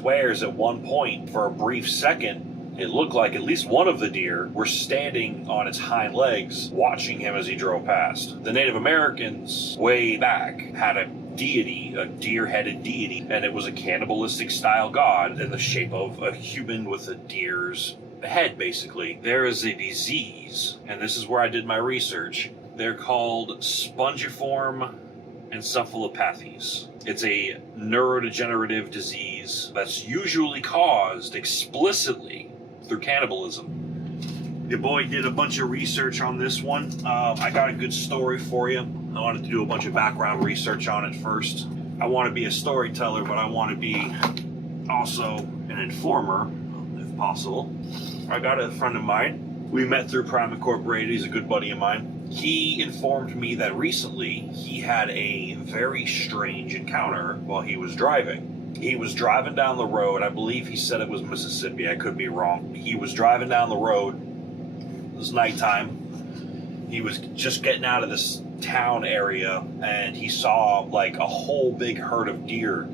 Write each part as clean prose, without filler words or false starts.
swears at one point, for a brief second, it looked like at least one of the deer were standing on its hind legs, watching him as he drove past. The Native Americans, way back, had a deity, a deer-headed deity, and it was a cannibalistic-style god in the shape of a human with a deer's head, basically. There is a disease, and this is where I did my research. They're called spongiform encephalopathies. It's a neurodegenerative disease that's usually caused explicitly through cannibalism. Your boy did a bunch of research on this one. I got a good story for you. I wanted to do a bunch of background research on it first. I want to be a storyteller, but I want to be also an informer, if possible. I got a friend of mine. We met through Prime Incorporated. He's a good buddy of mine. He informed me that recently he had a very strange encounter while he was driving. He was driving down the road. I believe he said it was Mississippi. I could be wrong. He was driving down the road. It was nighttime. He was just getting out of this town area, and he saw like a whole big herd of deer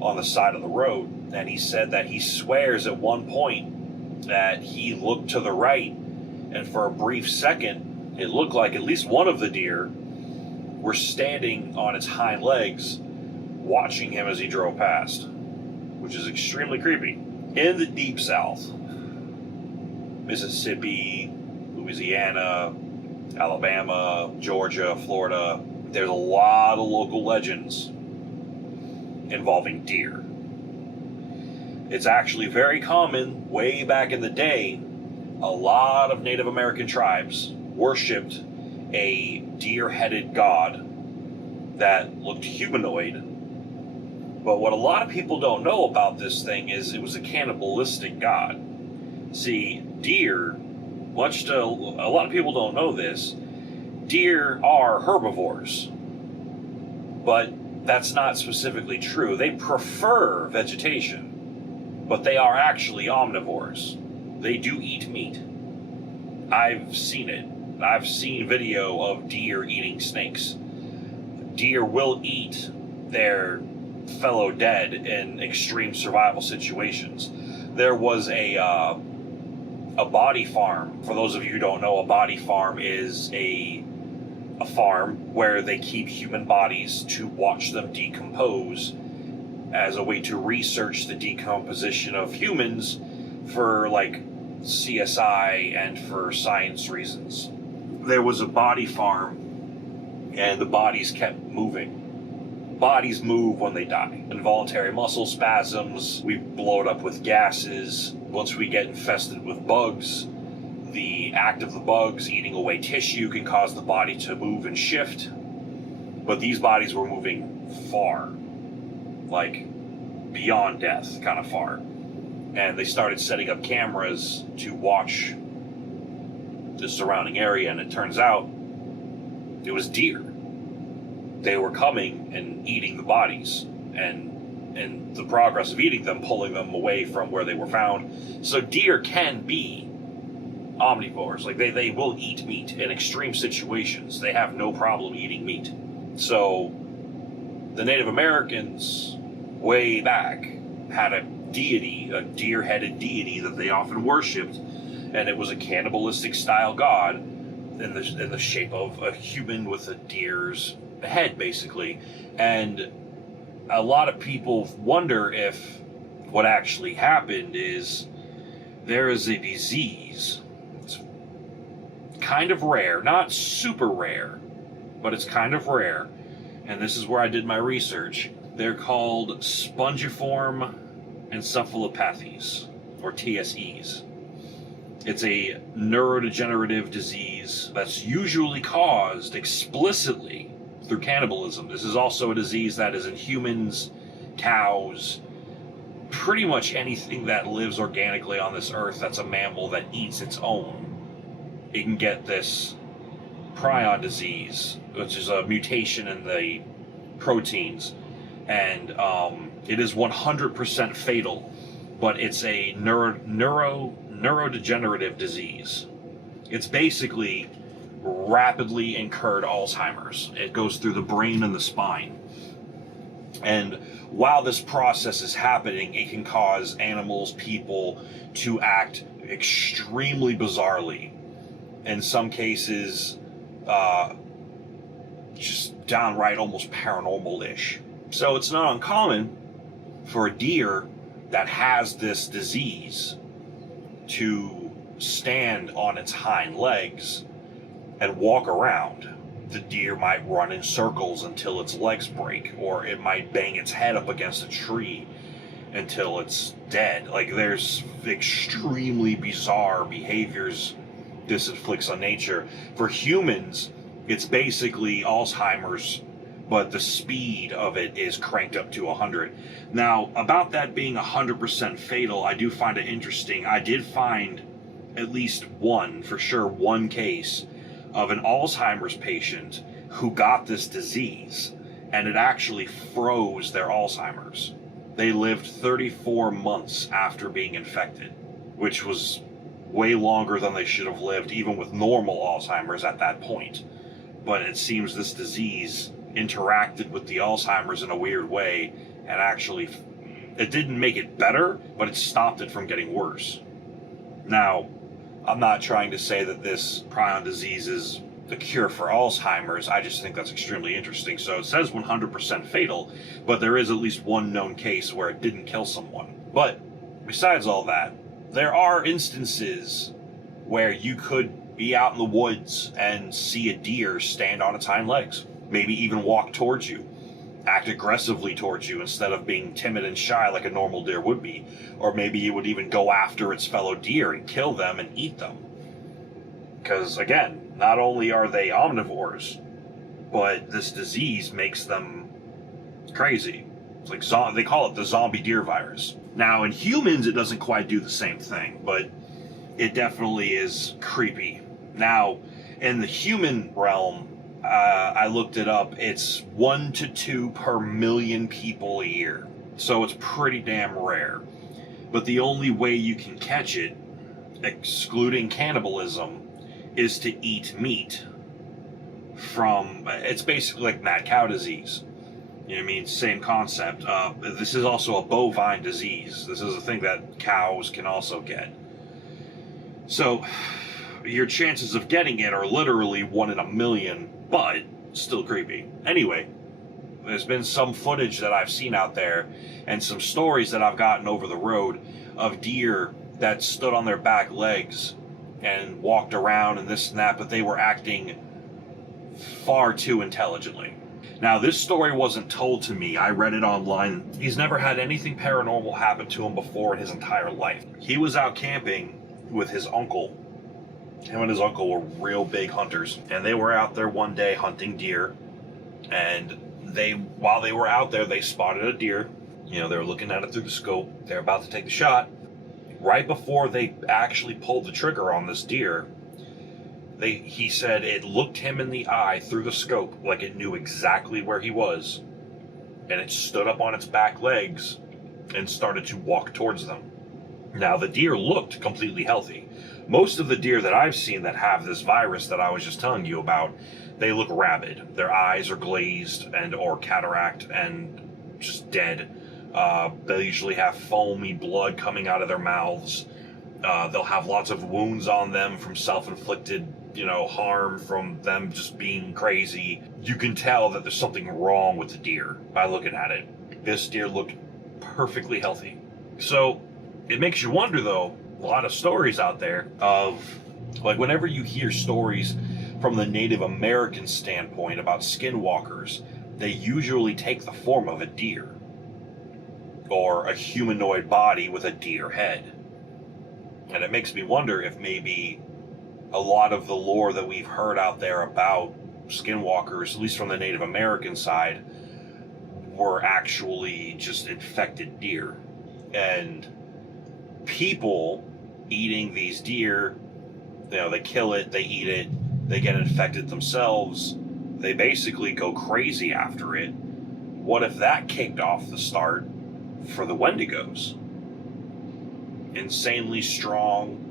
on the side of the road. And he said that he swears at one point that he looked to the right, and for a brief second, it looked like at least one of the deer were standing on its hind legs, watching him as he drove past, which is extremely creepy. In the deep south, Mississippi, Louisiana, Alabama, Georgia, Florida, there's a lot of local legends involving deer. It's actually very common, way back in the day, a lot of Native American tribes worshipped a deer-headed god that looked humanoid. But what a lot of people don't know about this thing is it was a cannibalistic god. See, deer, a lot of people don't know this, deer are herbivores. But that's not specifically true. They prefer vegetation, but they are actually omnivores. They do eat meat. I've seen it. I've seen video of deer eating snakes. Deer will eat their fellow dead in extreme survival situations. There was a body farm. For those of you who don't know, a body farm is a farm where they keep human bodies to watch them decompose as a way to research the decomposition of humans for like CSI and for science reasons. There was a body farm, and the bodies kept moving. Bodies move when they die. Involuntary muscle spasms, we blow it up with gases. Once we get infested with bugs, the act of the bugs eating away tissue can cause the body to move and shift. But these bodies were moving far, like beyond death, kind of far. And they started setting up cameras to watch the surrounding area, and it turns out it was deer. They were coming and eating the bodies, and in the progress of eating them, pulling them away from where they were found. So deer can be omnivores. Like they will eat meat in extreme situations. They have no problem eating meat. So the Native Americans, way back, had a deity, a deer-headed deity that they often worshipped, and it was a cannibalistic-style god in the shape of a human with a deer's head, basically. And a lot of people wonder if what actually happened is there is a disease. It's kind of rare, not super rare, but it's kind of rare. And this is where I did my research. They're called spongiform encephalopathies, or TSEs. It's a neurodegenerative disease that's usually caused explicitly through cannibalism. This is also a disease that is in humans, cows, pretty much anything that lives organically on this earth that's a mammal that eats its own. It can get this prion disease, which is a mutation in the proteins, and it is 100% fatal, but it's a neurodegenerative disease. It's basically rapidly incurred Alzheimer's. It goes through the brain and the spine. And while this process is happening, it can cause animals, people to act extremely bizarrely. In some cases, just downright almost paranormal-ish. So it's not uncommon for a deer that has this disease to stand on its hind legs and walk around. The deer might run in circles until its legs break, or it might bang its head up against a tree until it's dead. Like, there's extremely bizarre behaviors this inflicts on nature. For humans, it's basically Alzheimer's, but the speed of it is cranked up to 100. Now, about that being 100% fatal, I do find it interesting. I did find at least one, for sure, one case of an Alzheimer's patient who got this disease, and it actually froze their Alzheimer's. They lived 34 months after being infected, which was way longer than they should have lived, even with normal Alzheimer's at that point. But it seems this disease interacted with the Alzheimer's in a weird way, and actually, it didn't make it better, but it stopped it from getting worse. Now, I'm not trying to say that this prion disease is the cure for Alzheimer's. I just think that's extremely interesting. So it says 100% fatal, but there is at least one known case where it didn't kill someone. But besides all that, there are instances where you could be out in the woods and see a deer stand on its hind legs, maybe even walk towards you, act aggressively towards you instead of being timid and shy like a normal deer would be. Or maybe it would even go after its fellow deer and kill them and eat them. Because, again, not only are they omnivores, but this disease makes them crazy. It's like they call it the zombie deer virus. Now, in humans, it doesn't quite do the same thing, but it definitely is creepy. Now, in the human realm, I looked it up, it's 1 to 2 per million people a year. So it's pretty damn rare. But the only way you can catch it, excluding cannibalism, is to eat meat from, it's basically like mad cow disease. You know what I mean? Same concept. This is also a bovine disease. This is a thing that cows can also get. So, your chances of getting it are literally 1 in a million, but still creepy. Anyway, there's been some footage that I've seen out there, and some stories that I've gotten over the road of deer that stood on their back legs and walked around and this and that, but they were acting far too intelligently. Now, this story wasn't told to me. I read it online. He's never had anything paranormal happen to him before in his entire life. He was out camping with his uncle. Him and his uncle were real big hunters, and they were out there one day hunting deer, and while they were out there, they spotted a deer. You know, they were looking at it through the scope. They're about to take the shot. Right before they actually pulled the trigger on this deer, he said it looked him in the eye through the scope like it knew exactly where he was, and it stood up on its back legs and started to walk towards them. Now, the deer looked completely healthy. Most of the deer that I've seen that have this virus that I was just telling you about, they look rabid. Their eyes are glazed and or cataract and just dead. They usually have foamy blood coming out of their mouths. They'll have lots of wounds on them from self-inflicted, harm from them just being crazy. You can tell that there's something wrong with the deer by looking at it. This deer looked perfectly healthy. So it makes you wonder, though, a lot of stories out there of, like, whenever you hear stories from the Native American standpoint about skinwalkers, they usually take the form of a deer or a humanoid body with a deer head. And it makes me wonder if maybe a lot of the lore that we've heard out there about skinwalkers, at least from the Native American side, were actually just infected deer. And people eating these deer, they kill it, they eat it, they get infected themselves, they basically go crazy after it. What if that kicked off the start for the Wendigos? Insanely strong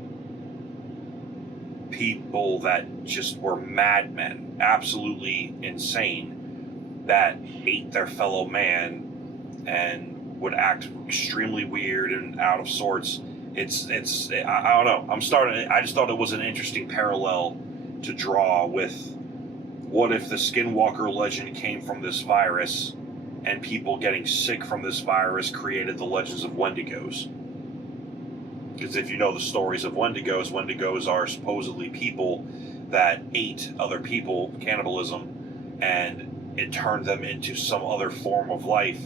people that just were madmen, absolutely insane, that ate their fellow man and would act extremely weird and out of sorts. I don't know. I just thought it was an interesting parallel to draw with what if the Skinwalker legend came from this virus and people getting sick from this virus created the legends of Wendigos. Because if you know the stories of Wendigos are supposedly people that ate other people, cannibalism, and it turned them into some other form of life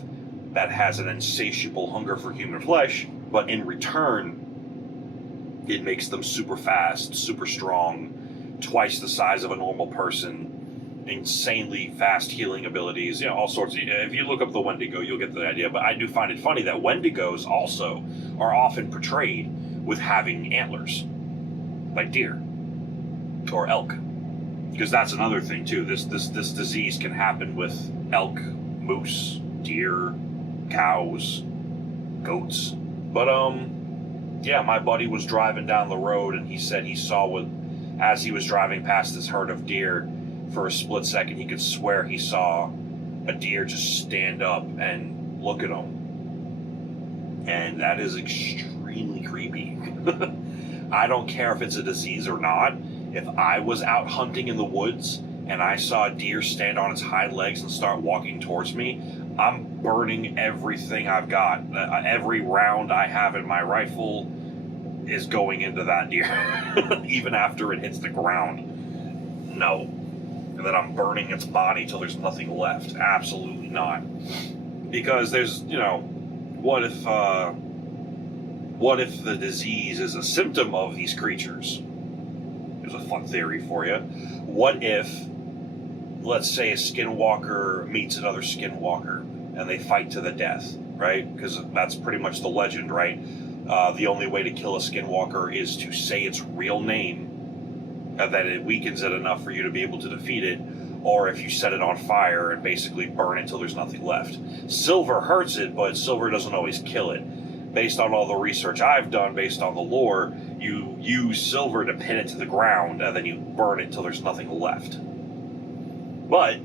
that has an insatiable hunger for human flesh, but in return, it makes them super fast, super strong, twice the size of a normal person, insanely fast healing abilities, all sorts of... If you look up the Wendigo, you'll get the idea, but I do find it funny that Wendigos also are often portrayed with having antlers, like deer or elk, because that's another thing too. This disease can happen with elk, moose, deer, cows, goats. But my buddy was driving down the road and he said he saw as he was driving past this herd of deer, for a split second he could swear he saw a deer just stand up and look at him, and that is extremely creepy. I don't care if it's a disease or not. If I was out hunting in the woods and I saw a deer stand on its hind legs and start walking towards me, I'm burning everything I've got. Every round I have in my rifle is going into that deer, even after it hits the ground. No. And then I'm burning its body till there's nothing left. Absolutely not. Because there's, what if the disease is a symptom of these creatures? Here's a fun theory for you. What if, let's say, a skinwalker meets another skinwalker and they fight to the death, right? Because that's pretty much the legend, right? The only way to kill a skinwalker is to say its real name, and that it weakens it enough for you to be able to defeat it, or if you set it on fire and basically burn it till there's nothing left. Silver hurts it, but silver doesn't always kill it. Based on all the research I've done, based on the lore, you use silver to pin it to the ground, and then you burn it till there's nothing left. But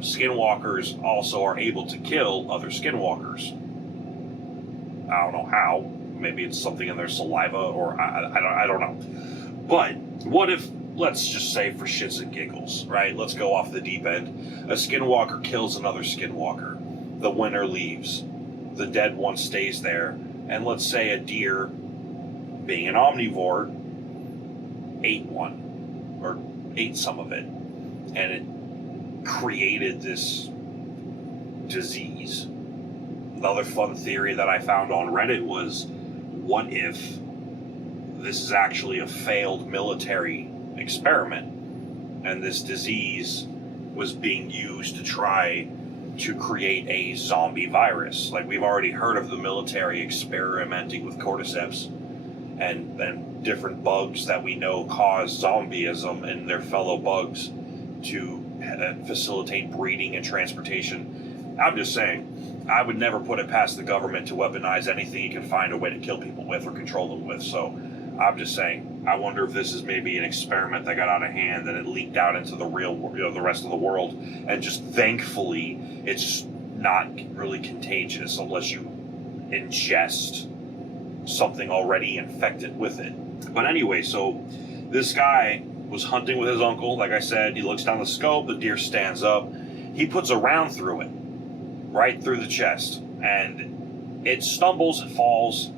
skinwalkers also are able to kill other skinwalkers. I don't know how. Maybe it's something in their saliva, or I don't know. But what if, let's just say for shits and giggles, right? Let's go off the deep end. A skinwalker kills another skinwalker. The winner leaves. The dead one stays there. And let's say a deer, being an omnivore, ate one, or ate some of it, and it created this disease. Another fun theory that I found on Reddit was, what if this is actually a failed military experiment, and this disease was being used to try to create a zombie virus? Like, we've already heard of the military experimenting with cordyceps and different bugs that we know cause zombieism in their fellow bugs to facilitate breeding and transportation. I'm just saying, I would never put it past the government to weaponize anything you can find a way to kill people with or control them with. So I'm just saying, I wonder if this is maybe an experiment that got out of hand and it leaked out into the real, the rest of the world, and just thankfully it's not really contagious unless you ingest something already infected with it. But anyway, so this guy was hunting with his uncle. Like I said, he looks down the scope, the deer stands up, he puts a round through it, right through the chest, and it stumbles, it falls,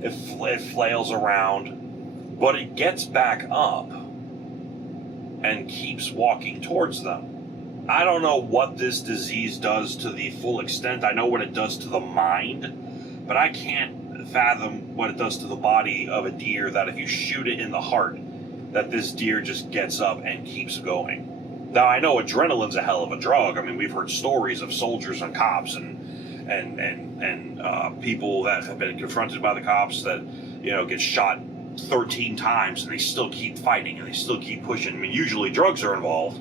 it flails around, but it gets back up and keeps walking towards them. I don't know what this disease does to the full extent. I know what it does to the mind, but I can't fathom what it does to the body of a deer, that if you shoot it in the heart, that this deer just gets up and keeps going. Now, I know adrenaline's a hell of a drug. I mean, we've heard stories of soldiers and cops and people that have been confronted by the cops that, get shot 13 times and they still keep fighting and they still keep pushing. I mean, usually drugs are involved,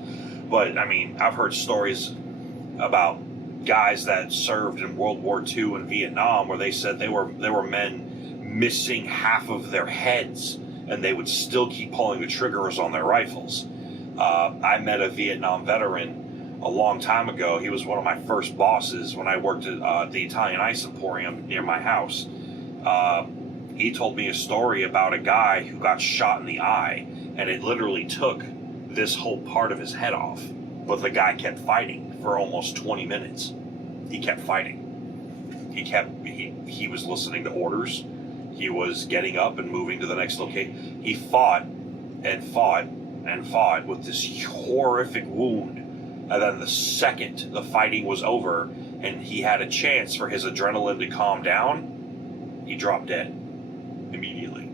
but I mean, I've heard stories about guys that served in World War II and Vietnam where they said there were men missing half of their heads and they would still keep pulling the triggers on their rifles. I met a Vietnam veteran a long time ago. He was one of my first bosses when I worked at the Italian Ice Emporium near my house. He told me a story about a guy who got shot in the eye, and it literally took this whole part of his head off. But the guy kept fighting for almost 20 minutes. He kept fighting. He was listening to orders. He was getting up and moving to the next location. He fought and fought and fought with this horrific wound. And then the second the fighting was over and he had a chance for his adrenaline to calm down, he dropped dead immediately.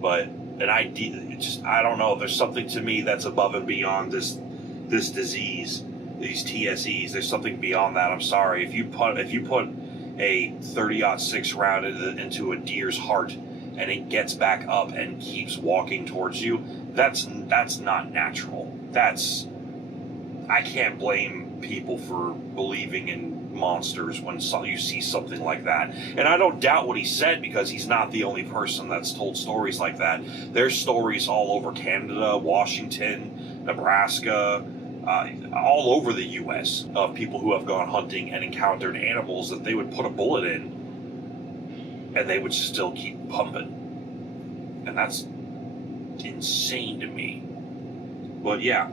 But I don't know. There's something to me that's above and beyond this disease, these TSEs. There's something beyond that. I'm sorry. If you put a 30-06 round into a deer's heart and it gets back up and keeps walking towards you, that's not natural. I can't blame people for believing in monsters when you see something like that. And I don't doubt what he said, because he's not the only person that's told stories like that. There's stories all over Canada, Washington, Nebraska, all over the U.S. of people who have gone hunting and encountered animals that they would put a bullet in and they would still keep pumping. And that's insane to me. But yeah,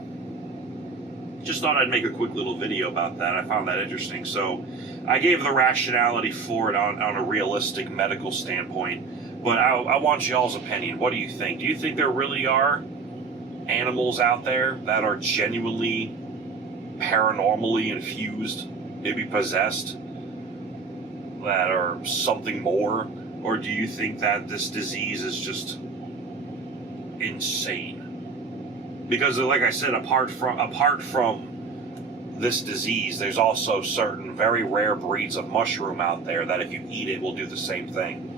just thought I'd make a quick little video about that. I found that interesting. So I gave the rationality for it on a realistic medical standpoint. But I want y'all's opinion. What do you think? Do you think there really are animals out there that are genuinely paranormally infused, maybe possessed, that are something more? Or do you think that this disease is just insane? Because like I said, apart from this disease, there's also certain very rare breeds of mushroom out there that if you eat it will do the same thing.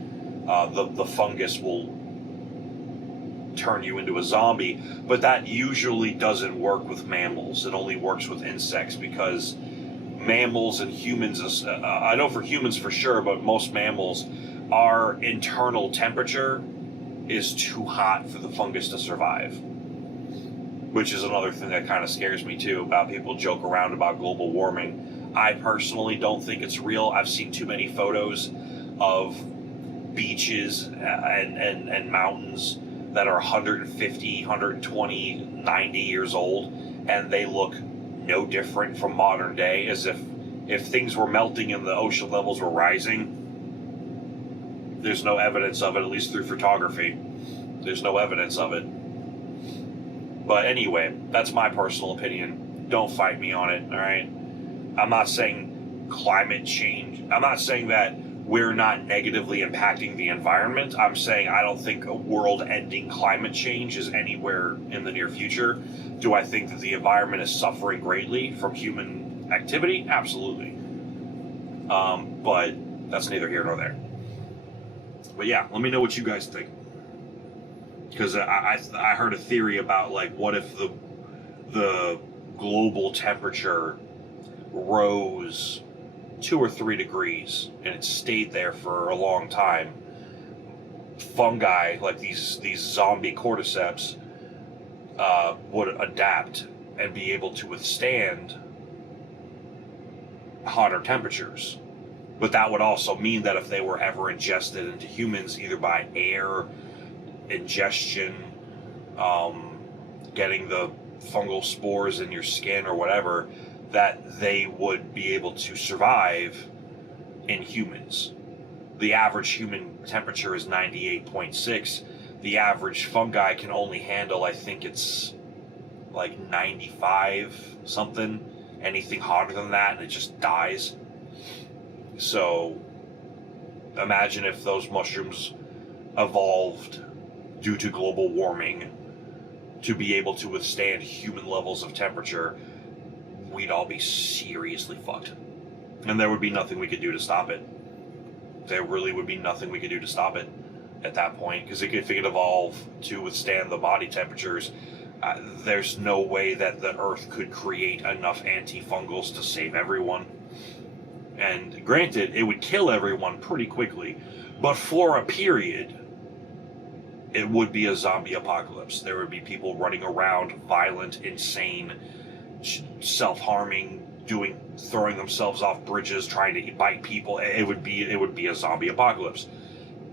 The fungus will turn you into a zombie, but that usually doesn't work with mammals. It only works with insects, because mammals and humans, I know for humans for sure, but most mammals, our internal temperature is too hot for the fungus to survive. Which is another thing that kind of scares me too, about people joke around about global warming. I personally don't think it's real. I've seen too many photos of beaches and mountains that are 150, 120, 90 years old, and they look no different from modern day, as if things were melting and the ocean levels were rising. There's no evidence of it, at least through photography. There's no evidence of it. But anyway, that's my personal opinion. Don't fight me on it, all right? I'm not saying climate change. I'm not saying that we're not negatively impacting the environment. I'm saying I don't think a world-ending climate change is anywhere in the near future. Do I think that the environment is suffering greatly from human activity? Absolutely. But that's neither here nor there. But yeah, let me know what you guys think. Because I heard a theory about, like, what if the global temperature rose 2 or 3 degrees and it stayed there for a long time. Fungi, like these zombie cordyceps, would adapt and be able to withstand hotter temperatures. But that would also mean that if they were ever ingested into humans, either by air, ingestion, getting the fungal spores in your skin or whatever, that they would be able to survive in humans. The average human temperature is 98.6. The average fungi can only handle, I think it's like 95 something. Anything hotter than that and it just dies. So imagine if those mushrooms evolved due to global warming to be able to withstand human levels of temperature, we'd all be seriously fucked. And there would be nothing we could do to stop it. There really would be nothing we could do to stop it at that point, because if it could evolve to withstand the body temperatures, there's no way that the Earth could create enough antifungals to save everyone. And granted, it would kill everyone pretty quickly, but for a period, it would be a zombie apocalypse. There would be people running around, violent, insane, self-harming, throwing themselves off bridges, trying to bite people. It would be a zombie apocalypse.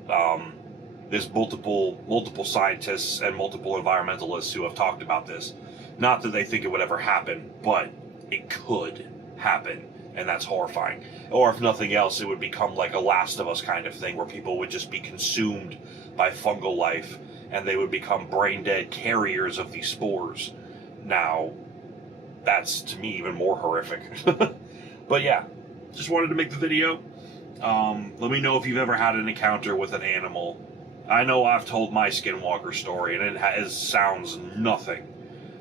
There's multiple scientists and multiple environmentalists who have talked about this. Not that they think it would ever happen, but it could happen, and that's horrifying. Or if nothing else, it would become like a Last of Us kind of thing, where people would just be consumed by fungal life, and they would become brain-dead carriers of these spores. Now, that's, to me, even more horrific. But yeah, just wanted to make the video. Let me know if you've ever had an encounter with an animal. I know I've told my skinwalker story, and it sounds nothing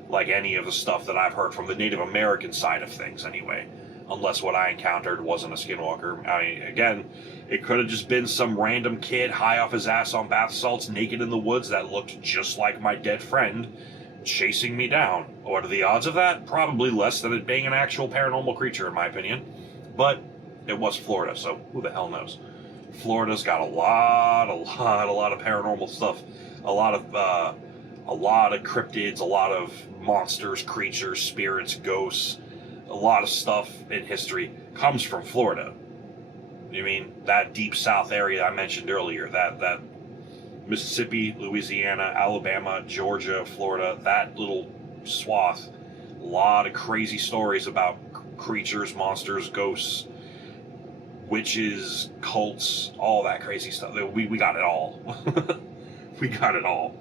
like any of the stuff that I've heard from the Native American side of things, anyway. Unless what I encountered wasn't a skinwalker. I mean, again, it could have just been some random kid high off his ass on bath salts, naked in the woods, that looked just like my dead friend, chasing me down. What are the odds of that? Probably less than it being an actual paranormal creature, in my opinion. But it was Florida, so who the hell knows? Florida's got a lot of paranormal stuff. A lot of cryptids, a lot of monsters, creatures, spirits, ghosts. A lot of stuff in history comes from Florida. You mean that deep south area I mentioned earlier, that Mississippi, Louisiana, Alabama, Georgia, Florida, that little swath. A lot of crazy stories about creatures, monsters, ghosts, witches, cults, all that crazy stuff. We got it all. We got it all.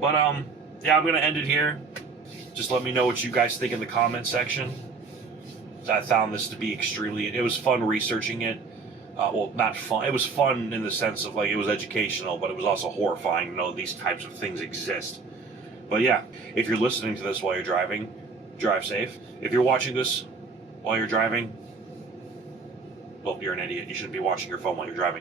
But yeah, I'm gonna end it here. Just let me know what you guys think in the comment section. I found this to be it was fun researching it. Well, not fun. It was fun in the sense of, like, it was educational, but it was also horrifying to know these types of things exist. But yeah, if you're listening to this while you're driving, drive safe. If you're watching this while you're driving, well, you're an idiot. You shouldn't be watching your phone while you're driving.